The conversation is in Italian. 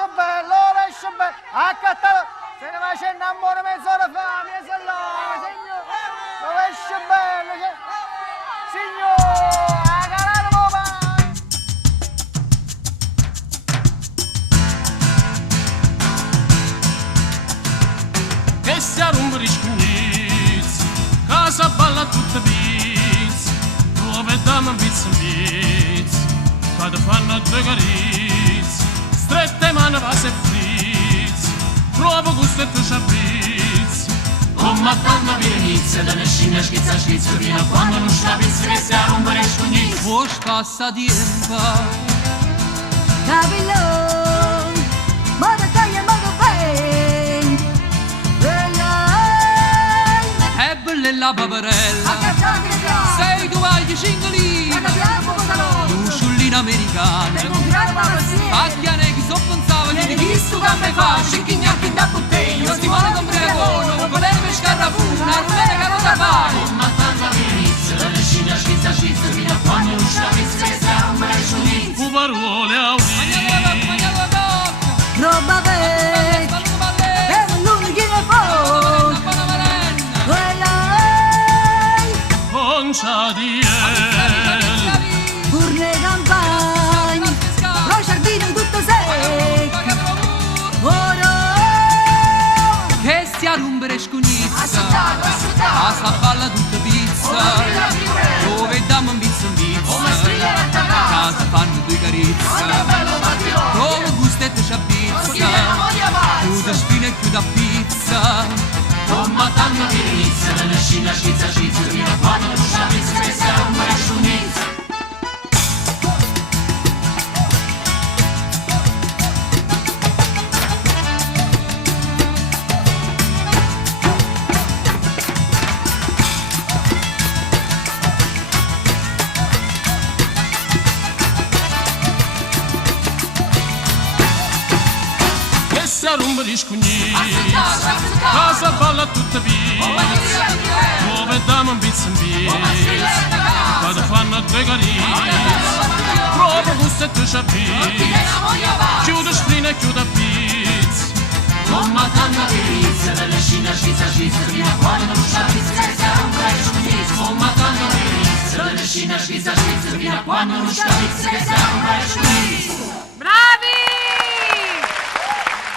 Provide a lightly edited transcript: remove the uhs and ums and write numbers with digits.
lascia bello, accattalo, se ne va c'è un amore mezz'ora fa, mia salone, signor, lo lascia bello, signor, a calare papà. Che si arrumba riscugnizzi, casa balla tutta pizza, dove dammi un pizza in pizza, quando fanno due carizze, strette mani vase e frizzi, trovo gusto e tu c'abbizzi. Come tanto per inizio, da nescina schizza schizza, fino a quando non scapisci che si arrumba riscugnizzi. Forse passa tempo, Capillon, modo taglia modo ben, è bella la paperella, sei tu vai di cingolini, l'usciullina americana, pacchiane chi so pensava, di chi sto che me fa, scicchignacchi da bottiglia, stimone con bregono, volere per scarrafuna, rumene che non da fare. Ma tanto all'inizio, la scina schizza schizza, fino a quando non scapisci che si arrumba riscugnizzi. U parole a roba per non che ne può, Concia di urne campagne, rosciardino tutto secco, oro che si arrumbere scugnizza, a sta balla tutta pizza, dove dammo un pizza in pizza, casa fanno due carizze, come gusto e te c'abbizza, chiude spina e chiude a pizza. Come tanto che inizia, nella scina schizza schizza, fino a quando non scapisci che si arrumba riscugnizza. Si arrumba riscugnizza, casa balla tutta pizza, dove dammo un pizza in pizza, quando fanno due carizze, proprio gusto e tu c'abbizzi, chiude sprina e chiude a pizza. Come tanto che inizia, dalla scina schizza schizza, fino a quando non scapisci che si arrumba riscugnizza. Come tanto che inizia, dalla scina schizza schizza, fino a quando non scapisci che si arrumba riscugnizza.